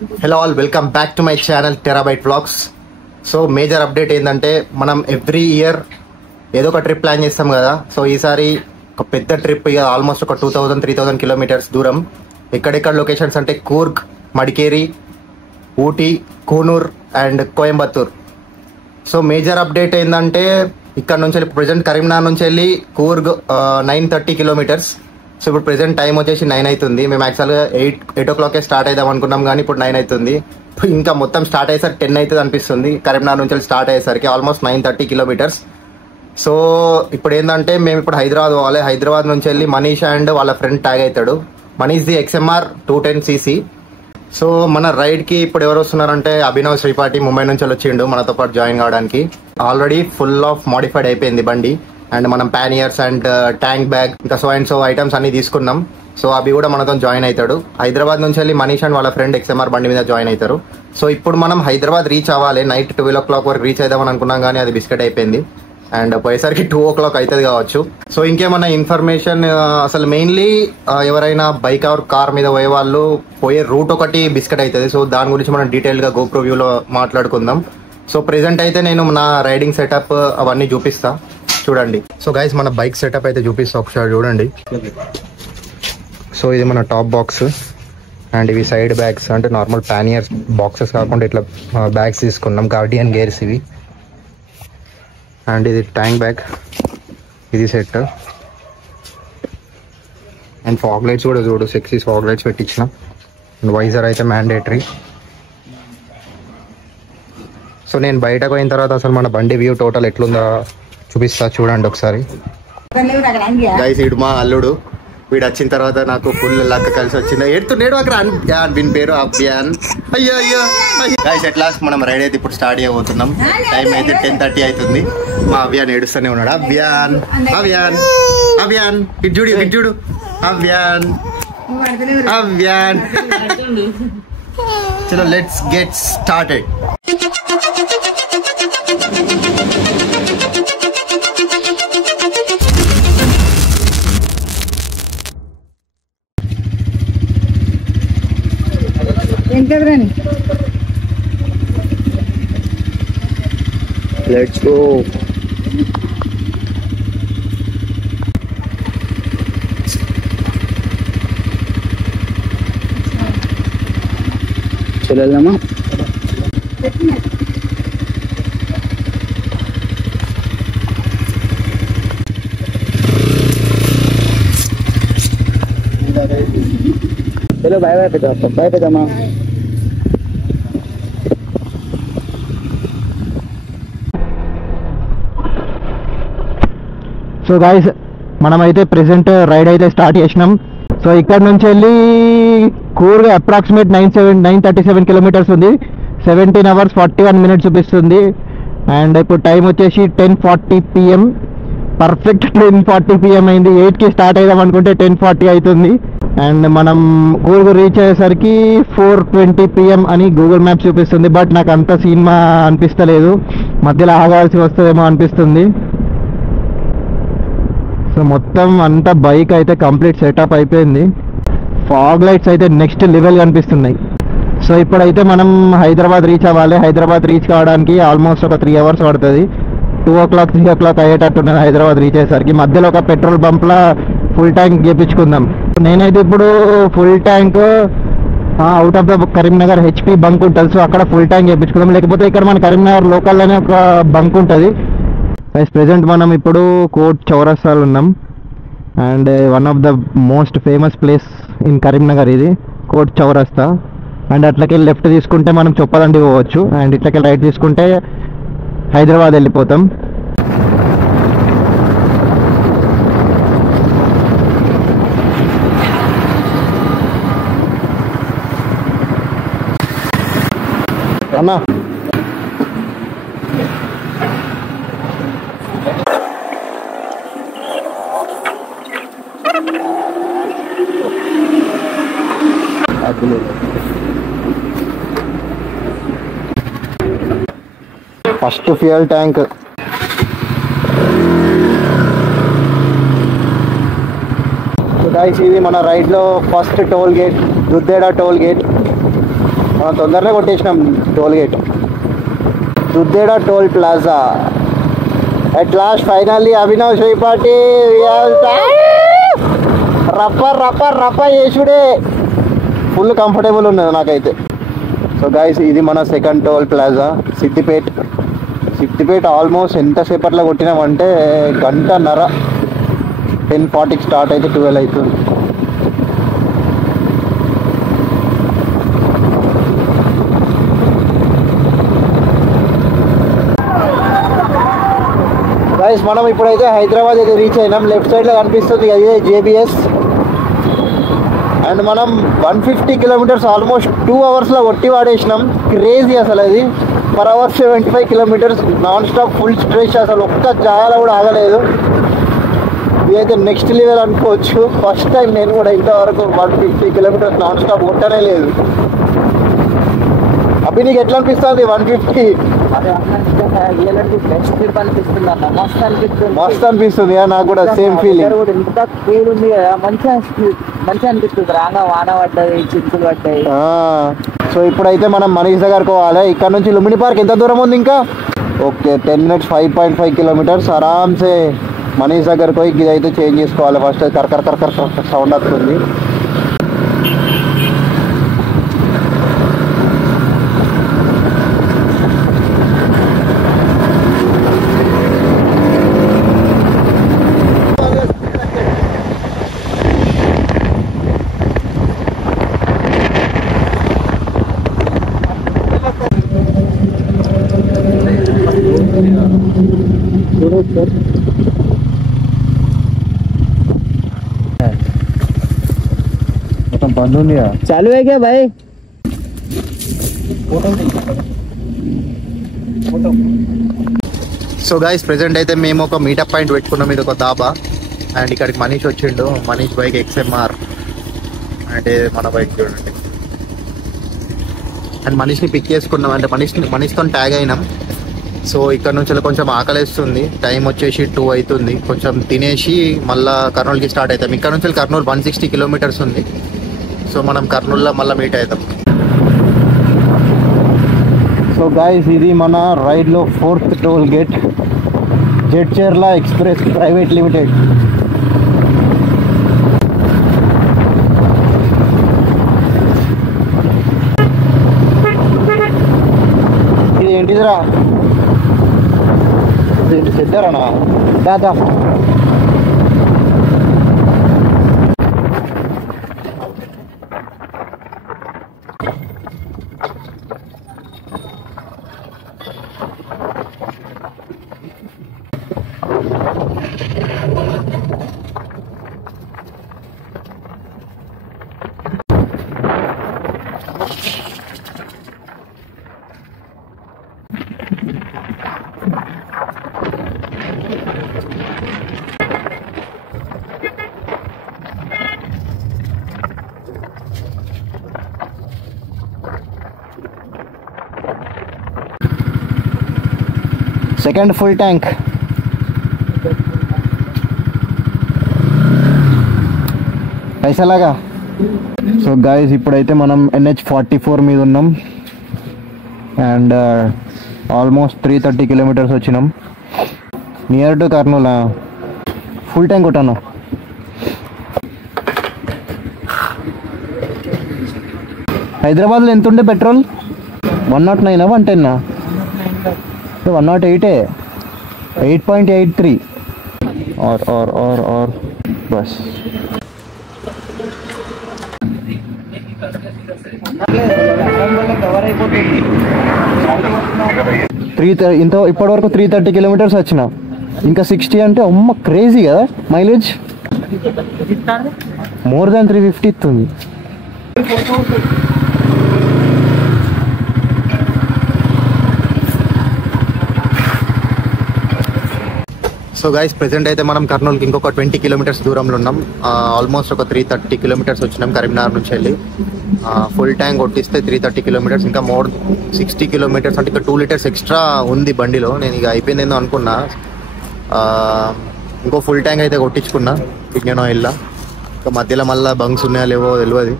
Hello all, welcome back to my channel terabyte vlogs. So major update ఏంటంటే, మనం every year ఏదో ఒక trip plan చేస్తాం కదా. సో ఈసారి ఒక పెద్ద ట్రిప్, ఇక ఆల్మోస్ట్ ఒక 2000-3000 కిలోమీటర్స్ దూరం. ఎక్కడెక్కడ లొకేషన్స్ అంటే Coorg, Madikeri, Ooty, Coonoor and Coimbatore. So major update ఏంటంటే, ఇక్కడ నుంచి వెళ్ళి ప్రజెంట్ కరీంనగర్ నుంచి వెళ్ళి కూర్గ్ 930 కిలోమీటర్స్. సో ఇప్పుడు ప్రెసెంట్ టైం వచ్చేసి 9 అవుతుంది. మేము యాక్చువల్గా 8 o'clock స్టార్ట్ అవుదాం అనుకున్నాం, కానీ ఇప్పుడు 9 అవుతుంది. ఇంకా మొత్తం స్టార్ట్ అయ్యేసరికి 10 అవుతుంది అనిపిస్తుంది. కరీంనగర్ నుంచి స్టార్ట్ అయ్యేసరికి ఆల్మోస్ట్ 930 కిలోమీటర్స్. సో ఇప్పుడు ఏంటంటే, మేము ఇప్పుడు హైదరాబాద్ పోవాలి. హైదరాబాద్ నుంచి వెళ్ళి మనీష్ అండ్ వాళ్ళ ఫ్రెండ్ ట్యాగ్ అవుతాడు. Manish the XMR 210cc. So మన రైడ్కి ఇప్పుడు ఎవరు వస్తున్నారంటే, అభినవ్ శ్రీపాఠి ముంబై నుంచి వచ్చిండు మనతో పాటు జాయిన్ కావడానికి. ఆల్రెడీ ఫుల్ ఆఫ్ మాడిఫైడ్ అయిపోయింది బండి. అండ్ మనం ప్యానియర్స్ అండ్ ట్యాంక్ బ్యాగ్ ఇంకా సో అండ్ సో ఐటమ్స్ అన్ని తీసుకున్నాం. సో అవి కూడా మనతో జాయిన్ అవుతాడు. హైదరాబాద్ నుంచి వెళ్ళి మనీష్ అండ్ వాళ్ళ ఫ్రెండ్ XMR బండి మీద జాయిన్ అవుతారు. సో ఇప్పుడు మనం హైదరాబాద్ రీచ్ అవ్వాలి. నైట్ 12 o'clock వరకు రీచ్ అవుదామని అనుకున్నాం, కానీ అది బిస్కెట్ అయిపోయింది. అండ్ పోయేసరికి 2 o'clock అవుతుంది కావచ్చు. సో ఇంకేమన్నా ఇన్ఫర్మేషన్, అసలు మెయిన్లీ ఎవరైనా బైక్ ఆర్ కార్ మీద పోయే వాళ్ళు పోయే రూట్ ఒకటి బిస్కెట్ అవుతుంది. సో దాని గురించి మనం డీటెయిల్గా గోప్రో వ్యూలో మాట్లాడుకుందాం. సో ప్రెసెంట్ అయితే నేను నా రైడింగ్ సెటప్ అవన్నీ చూపిస్తా, చూడండి. సో గైస్, మన బైక్ సెటప్ అయితే చూపిస్తా, ఒకసారి చూడండి. సో ఇది మన టాప్ బాక్స్ అండ్ ఇవి సైడ్ బ్యాగ్స్, అంటే నార్మల్ ప్యానియర్స్ బాక్సెస్ కాకుండా ఇట్లా బ్యాగ్స్ తీసుకున్నాం, గార్డియన్ గేర్స్ ఇవి. అండ్ ఇది ట్యాంక్ బ్యాగ్, ఇది సెట్. అండ్ ఫాగ్ లైట్స్ కూడా చూడు, సెక్సీ ఫాగ్ లైట్స్ పెట్టించిన. అండ్ వైజర్ అయితే మ్యాండేటరీ. సో నేను బయటకు పోయిన తర్వాత అసలు మన బండి వ్యూ టోటల్ ఎట్లుందో చూపిస్తా, చూడండి ఒకసారి. గైస్, వీడు మా అల్లుడు. వీడు వచ్చిన తర్వాత నాకు ఫుల్ లక్ కలిసి వచ్చింది. ఎడుతున్నాడు అక్కడ వీని పేరు అభియాన్. అయ్యో అయ్యో గైస్, ఎట్ లాస్ట్ మనం రైడ్ అయితే ఇప్పుడు స్టార్ట్ చేయబోతున్నాం. టైం అయితే 10:30 అవుతుంది. మా అభియాన్ ఏడుస్తూనే ఉన్నాడు. అభియాన్ అభియాన్ అభియాన్ ఇటు చూడు, ఇటు చూడు. అభియాన్ అభియాన్. చలో let's get started. Let's go. चलो लम्मा चलो बाय बाय पेदमा. సో గైస్, మనమైతే ప్రెసెంట్ రైడ్ అయితే స్టార్ట్ చేసినాం. సో ఇక్కడ నుంచి వెళ్ళి కూర్గ్ అప్రాక్సిమేట్ 937 కిలోమీటర్స్ ఉంది. 17 hours 41 minutes చూపిస్తుంది. అండ్ ఇప్పుడు టైం వచ్చేసి 10:40 PM. పర్ఫెక్ట్ 10:40 PM అయింది. 8కి స్టార్ట్ అయిదాం అనుకుంటే 10:40 అవుతుంది. అండ్ మనం కూర్గ్ రీచ్ అయ్యేసరికి 4:20 PM అని గూగుల్ మ్యాప్ చూపిస్తుంది. బట్ నాకు అంత సినిమా అనిపిస్తలేదు, మధ్యలో ఆగాల్సి వస్తుందేమో అనిపిస్తుంది. సో మొత్తం అంతా బైక్ అయితే కంప్లీట్ సెటప్ అయిపోయింది. ఫాగ్ లైట్స్ అయితే నెక్స్ట్ లెవెల్ కనిపిస్తున్నాయి. సో ఇప్పుడైతే మనం హైదరాబాద్ రీచ్ అవ్వాలి. హైదరాబాద్ రీచ్ కావడానికి ఆల్మోస్ట్ ఒక 3 hours పడుతుంది. 2 o'clock 3 o'clock అయ్యేటట్టున్నది హైదరాబాద్ రీచ్ అయ్యేసరికి. మధ్యలో ఒక పెట్రోల్ బంప్లో ఫుల్ ట్యాంక్ చేయించుకుందాం. నేనైతే ఇప్పుడు full tank out of the Karimnagar HP bunk ఉంటుంది. సో అక్కడ ఫుల్ ట్యాంక్ చేయించుకుందాం. లేకపోతే ఇక్కడ మన కరీంనగర్ లోకల్లోనే ఒక బంక్ ఉంటుంది. ప్రెసెంట్ మనం ఇప్పుడు కోర్ట్ చౌరస్తాలో ఉన్నాం. And one of the most famous place in Karimnagar ఇది కోర్ట్ చౌరస్తా. అండ్ అట్లకి లెఫ్ట్ తీసుకుంటే మనం చొప్పదండి పోవచ్చు. అండ్ ఇట్లకి రైట్ తీసుకుంటే హైదరాబాద్ వెళ్ళిపోతాం. అన్నా first fuel tank. So guys, ఇది మన రైడ్ లో first toll gate, Duddeda toll gate. తొందరగా కొట్టేసినాం toll gate. Duddeda toll plaza. At last finally Abhinav Sripati రప్ప చేసుడే. ఫుల్ కంఫర్టబుల్ ఉన్నది నాకైతే. సో గైస్ ఇది మన second toll plaza Siddipet. Almost ఎంతసేపట్లో కొట్టినామంటే గంటన్నర. 10:40కి స్టార్ట్ అయితే 12 అవుతుంది. గైస్ మనం ఇప్పుడైతే హైదరాబాద్ అయితే రీచ్ అయినాం. లెఫ్ట్ సైడ్లో కనిపిస్తుంది అదే JBS. అండ్ మనం 150 కిలోమీటర్స్ ఆల్మోస్ట్ 2 అవర్స్లో కొట్టి వాడేసినాం. క్రేజీ అసలు అది. Per hour 75 kilometres non stop full stretch. అసలు ఒక్క జాగాలో కూడా ఆగలేదు. ఇదైతే నెక్స్ట్ లెవెల్ అనుకోవచ్చు. ఫస్ట్ టైం నేను కూడా ఇంతవరకు 150 కిలోమీటర్స్ నాన్ స్టాప్ కొట్టనే లేదు. అప్పుడు నీకు ఎట్లా అనిపిస్తుంది 150? మస్తు అనిపిస్తుంది. నాకు కూడా సేమ్ ఫీలింగ్. ఇంత స్పీడ్ ఉంది కదా, మంచిగా అనిపిస్తుంది. రాగా వాన పడ్డాయి, చినుకులు పడ్డాయి. సో ఇప్పుడైతే మనం మనీష్ దగ్గరకు పోవాలి. ఇక్కడ నుంచి లుంబిని పార్క్ ఎంత దూరం ఉంది ఇంకా? Okay 10 minutes 5.5 kilometres. ఆరామ్సే మనీష్ దగ్గరకు పోయి ఇదైతే చేంజ్ చేసుకోవాలి. ఫస్ట్ కరకర సౌండ్ వస్తుంది. बंद हो गया. चालू है क्या भाई? సో గైస్ ప్రెజెంట్ అయితే మేము ఒక మీటప్ పాయింట్ పెట్టుకున్నాం. ఇది ఒక దాబా. అండ్ ఇక్కడికి మనీష్ వచ్చిండు. మనీష్ బైక్ XMR అంటే మన బైక్ చూడండి. అండ్ మనీష్ని పిక్ చేసుకున్నాం. అంటే మనీష్తో ట్యాగ్ అయినాం. సో ఇక్కడ నుంచి కొంచెం ఆకలేస్తుంది. టైం వచ్చేసి 2 అవుతుంది. కొంచెం తినేసి మళ్ళీ కర్నూలుకి స్టార్ట్ అవుతాం. ఇక్కడ నుంచి కర్నూలు 160 కిలోమీటర్స్ ఉంది. సో మనం కర్నూలులో మళ్ళీ మీట్ అవుతాం. సో గైస్ ఇది మన రైడ్లో 4th toll gate, Jadcherla express private limited. ఇది ఏంటిదిరా? ఏంటి సెద్దరానా? దాదా సెకండ్ ఫుల్ ట్యాంక్. పైసలాగా. సో గాయస్ ఇప్పుడైతే మనం NH44 మీద ఉన్నాం. అండ్ ఆల్మోస్ట్ 330 కిలోమీటర్స్ వచ్చినాం. Near to Kurnool. Full tank కొట్టాను. హైదరాబాద్లో ఎంత ఉండే పెట్రోల్? 109 110 108 8.83 और बस. ఇంత ఇప్పటి వరకు 330 కిలోమీటర్స్ వచ్చిన. ఇంకా 60 అంటే అమ్మ క్రేజీ కదా మైలేజ్. మోర్ దాన్ 350 ఇస్తుంది. సో గైస్ ప్రెజెంట్ అయితే మనం కర్నూలుకి ఇంకొక 20 కిలోమీటర్స్ దూరంలో ఉన్నాం. ఆల్మోస్ట్ ఒక 330 కిలోమీటర్స్ వచ్చినాం కరీంనగర్ నుంచి వెళ్ళి. ఫుల్ ట్యాంక్ కొట్టిస్తే 330 కిలోమీటర్స్. ఇంకా మోర్ 60 కిలోమీటర్స్ అంటే ఇంకా 2 లీటర్స్ ఎక్స్ట్రా ఉంది బండిలో. నేను ఇక అయిపోయిందేందో అనుకున్నా. ఇంకో ఫుల్ ట్యాంక్ అయితే కొట్టించుకున్నా ఇంజన్ ఆయిల్లో. ఇంకా మధ్యలో మళ్ళీ బంక్స్ ఉన్నాయో లేవో తెలియదు.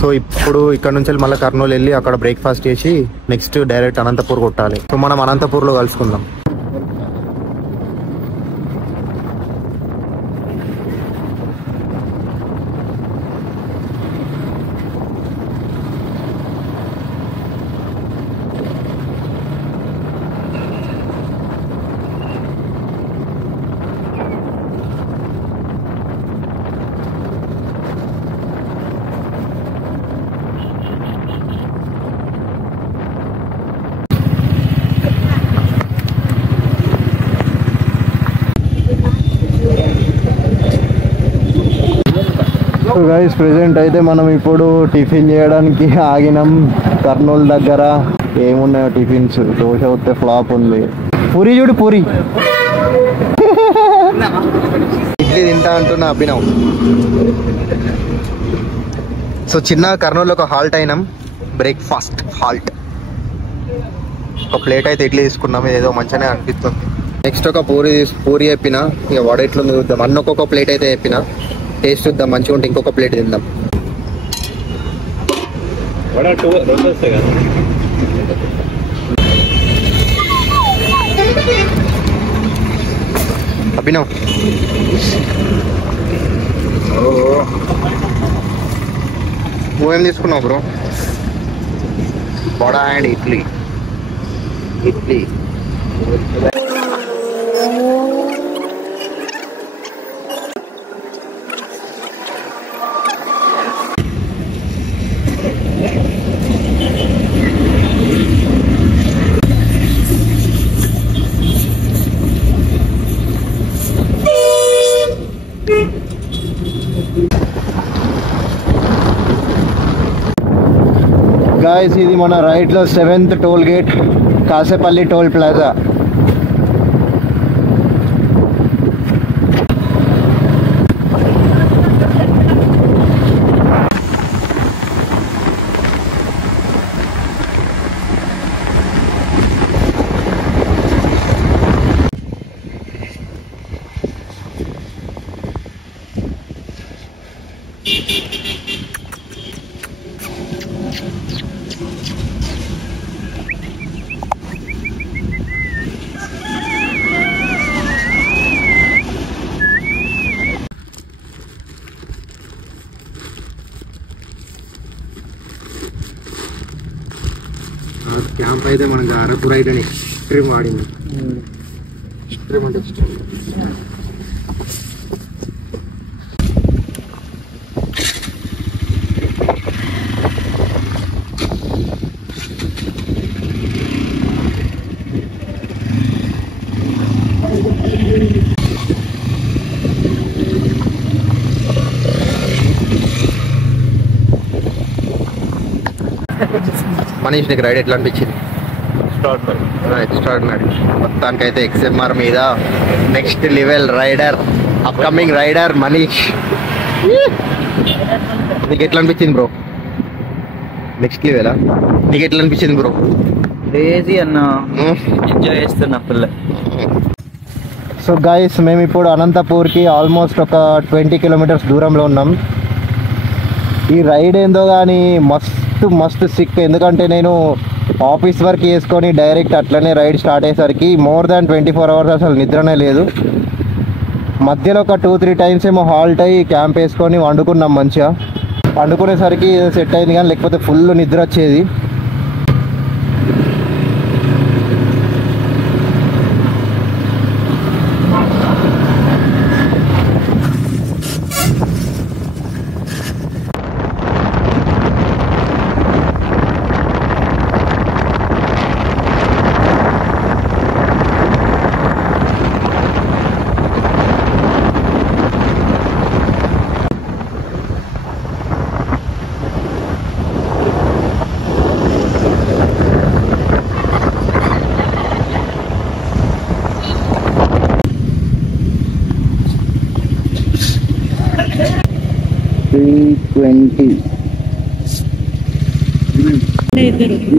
సో ఇప్పుడు ఇక్కడ నుంచి మళ్ళీ కర్నూలు వెళ్ళి అక్కడ బ్రేక్ఫాస్ట్ చేసి నెక్స్ట్ డైరెక్ట్ అనంతపూర్ కొట్టాలి. సో మనం అనంతపూర్లో కలుసుకుందాం. సో గైస్ ప్రెజెంట్ అయితే మనం ఇప్పుడు టిఫిన్ చేయడానికి ఆగినాం కర్నూలు దగ్గర. ఏమున్నాయో టిఫిన్స్, దోశ వస్తే ఫ్లాప్ ఉంది. పూరి చూడు, పూరి ఇడ్లీ తింటా అంటున్నా అభినవ్. సో చిన్న కర్నూలులో ఒక హాల్ట్ అయినాం, బ్రేక్ఫాస్ట్ హాల్ట్. ఒక ప్లేట్ అయితే ఇడ్లీ తీసుకున్నాం, ఏదో మంచిగానే అనిపిస్తుంది. నెక్స్ట్ ఒక పూరి చెప్పిన, ఇక వడ ఎట్లా చూద్దాం. అన్న ఒక్కొక్క ప్లేట్ అయితే చెప్పిన, టేస్ట్ చూద్దాం. మంచిగా ఉంటే ఇంకొక ప్లేట్ తిందాం. అభినవ్ నువ్వేం తీసుకున్నావు bro? Vada and idli. Guys ఇది మన రైట్ లో 7th toll gate, Kasepalli toll plaza. Camp అయితే మనకి అరకు రైడ్ అని ఎక్స్ట్రీమ్ వాడింది. ఎక్స్ట్రీమ్ అంటే ఎక్స్ట్రీమ్. మనీష్ నీకు రైడ్ ఎట్లా అనిపించింది? ఎక్స్ట్రాడినరీ. మొత్తానికైతే XMR మీద next level rider, upcoming rider Manish. నీకు ఎట్లా అనిపించింది బ్రో? నెక్స్ట్ లెవెలా? నీకు ఎట్లా అనిపించింది బ్రో? క్రేజీ అన్న, ఎంజాయ్ చేస్తున్నా ఫుల్. సో గైస్ మేము ఇప్పుడు అనంతపూర్కి ఆల్మోస్ట్ ఒక 20 కిలోమీటర్స్ దూరంలో ఉన్నాం. ఈ రైడ్ ఏందో కానీ మస్తు సిక్. ఎందుకంటే నేను ఆఫీస్ వర్క్ చేసుకొని డైరెక్ట్ అట్లనే రైడ్ స్టార్ట్ అయ్యేసరికి మోర్ దాన్ 24 అవర్స్ అసలు నిద్రనే లేదు. మధ్యలో ఒక 2-3 టైమ్స్ ఏమో హాల్ట్ అయ్యి క్యాంప్ వేసుకొని వండుకున్నాం. మంచిగా వండుకునేసరికి సెట్ అయింది, కానీ లేకపోతే ఫుల్ నిద్ర వచ్చేది.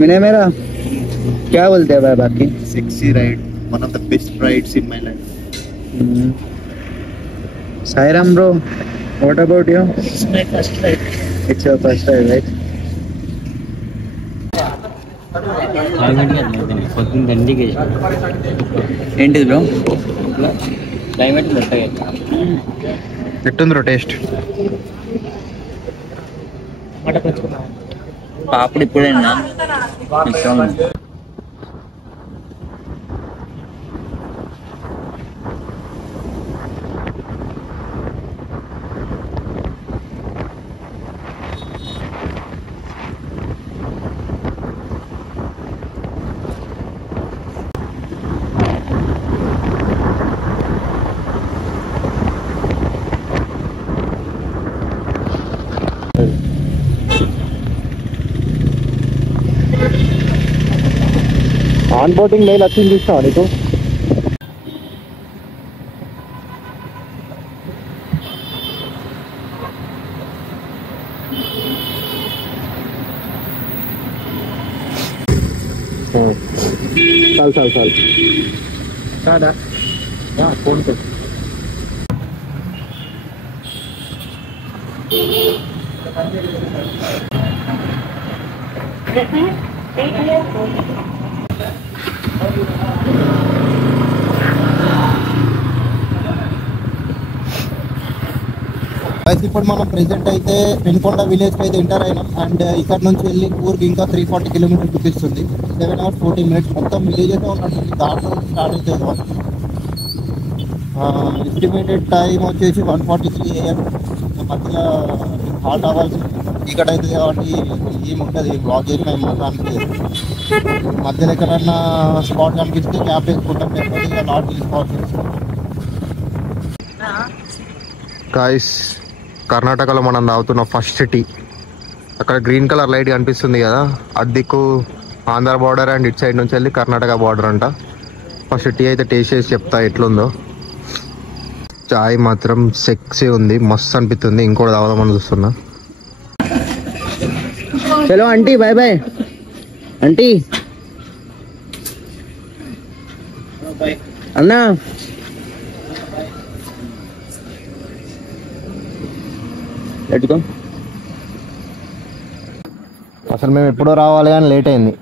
मैंने मेरा क्या बोलते हैं भाई बाकी sexy ride one of the best rides in my life. Sairam bro, what about you? This is my first ride. It's your first time, right? ఏంటిది బ్రో క్లైమేట్ ఎట్టుంది బ్రో టేస్ట్? పాపుడు ఇప్పుడైనా ఆన్ బోటింగ్ మెయిల్ వచ్చింది చూసినావా నీకు? చాలు చాలు చాలు కాదా ఫోన్ పే ఇప్పుడు మనం ప్రెసెంట్ అయితే పెనుకొండ విలేజ్కి అయితే ఎంటర్ అయినాం. అండ్ ఇక్కడ నుంచి వెళ్ళి కూర్గ్ ఇంకా 340 కిలోమీటర్స్ చూపిస్తుంది. 7 hours 14 minutes మొత్తం విలేజ్ అయితే ఉన్నట్టుంది. దాంట్లో స్టార్ట్ అవుతుంది. ఎస్టిమేటెడ్ టైం వచ్చేసి 1:43 AM. మధ్యలో హాల్ట్ అవ్వాల్సి ఇక్కడ అయితే కాబట్టి ఏముంటుంది బ్లాక్ చేసిన మొత్తానికి మధ్యలో ఎక్కడన్నా స్పాట్ కనిపిస్తే క్యాప్ వేసుకుంటాం, లేకపోతే ఇక నాట్ స్పాట్ వేసుకుంటాం. గాయస్, కర్ణాటకలో మనం తాగుతున్న ఫస్ట్ టీ. అక్కడ గ్రీన్ కలర్ లైట్ కనిపిస్తుంది కదా, అది దిక్కు ఆంధ్ర బార్డర్ అండ్ ఇటు సైడ్ నుంచి వెళ్ళి కర్ణాటక బార్డర్ అంట. ఫస్ట్ టీ అయితే టేస్ట్ చేసి చెప్తా ఎట్లుందో. చాయ్ మాత్రం సెక్సీ ఉంది, మస్తు అనిపిస్తుంది. ఇంకోటి తాగుదామని చూస్తున్నా. చలో ఆంటీ, బాయ్ బాయ్ ఆంటీ. అన్నా ఎట్టుకో. అసలు మేము ఎప్పుడో రావాలి అని లేట్ అయింది.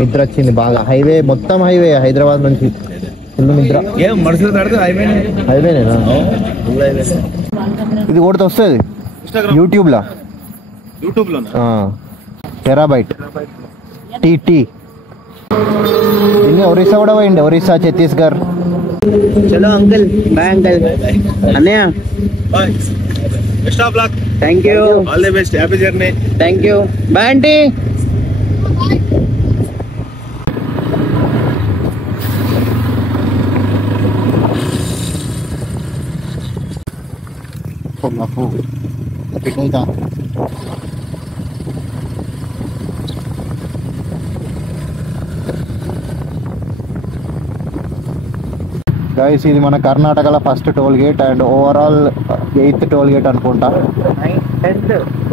నిద్ర వచ్చింది బాగా. హైవే మొత్తం హైవే హైదరాబాద్ నుంచి ఫుల్ నిద్ర. హైవేనేనా? ఇది కొడితే వస్తుంది యూట్యూబ్లో. Terabyte tea. ఒరిస్సా కూడా పోయింది, ఒరిస్సా, ఛత్తీస్గఢ్. చలో అంకుల్, బాయ్ అంకుల్. అన్నయ్య thank you, all the best, happy journey. Thank you, bye aunty. Guys, ఇది మన కర్ణాటకలో first toll gate and overall 8th toll gate అనుకుంటా.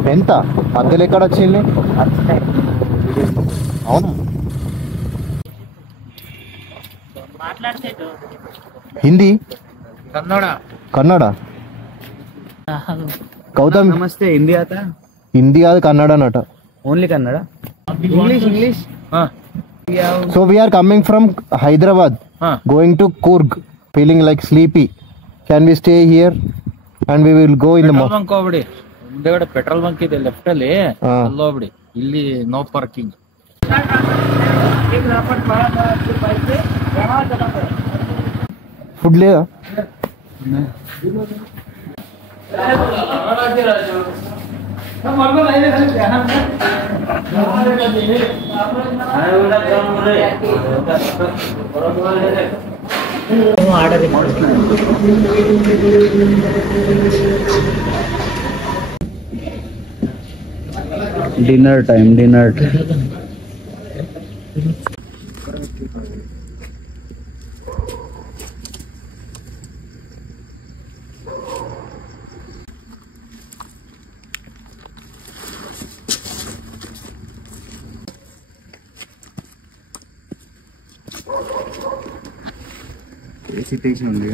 10th మధ్యలో ఎక్కడ వచ్చింది? అవునా? హిందీ, కన్నడ. గౌతమ్ నమస్తే. హిందీ ఆతా? హిందీ కాదు, కన్నడ అన్నట. Only Kannada? English. So we are coming from Hyderabad, going to Coorg, feeling like sleepy. Can we stay here and we will go in the petrol bunk ಹೋಗ್ಬಿಡಿ. ಮುಂದೆಗಡೆ petrol bunk ಇದೆ ಲೆಫ್ಟ್ ಅಲ್ಲಿ, ಅಲ್ಲಿ ಹೋಗ್ಬಿಡಿ. ಇಲ್ಲಿ ನೋ ಪಾರ್ಕಿಂಗ್. ఫుడ్ లేదా? Dinner time. ఏసీ ఉంది.